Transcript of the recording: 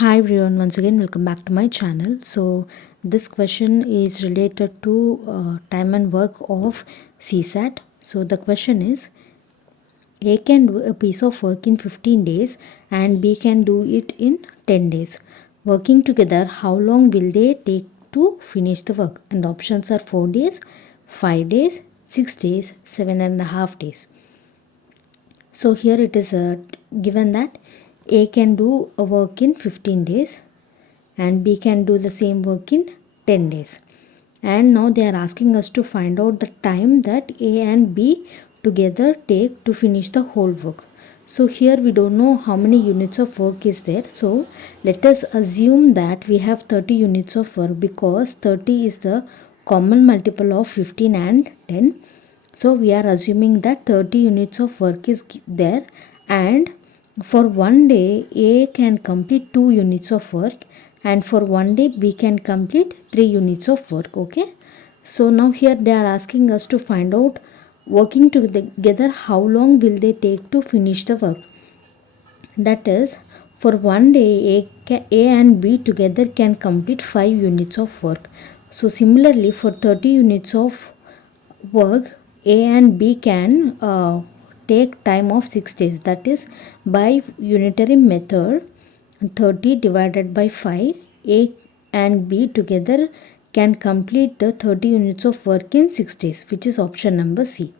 Hi everyone, once again welcome back to my channel. So this question is related to time and work of CSAT. So the question is, A can do a piece of work in 15 days and B can do it in 10 days. Working together, how long will they take to finish the work? And the options are 4 days, 5 days, 6 days, 7.5 days. So here it is given that A can do a work in 15 days and B can do the same work in 10 days. And now they are asking us to find out the time that A and B together take to finish the whole work. So here we don't know how many units of work is there. So let us assume that we have 30 units of work because 30 is the common multiple of 15 and 10. So we are assuming that 30 units of work is there, and for one day A can complete 2 units of work and for one day B can complete 3 units of work. Okay. So now here they are asking us to find out, working together, how long will they take to finish the work. That is, for one day A and B together can complete 5 units of work. So similarly, for 30 units of work, A and B can take time of 6 days. That is, by unitary method, 30 divided by 5, A and B together can complete the 30 units of work in 6 days, which is option number C.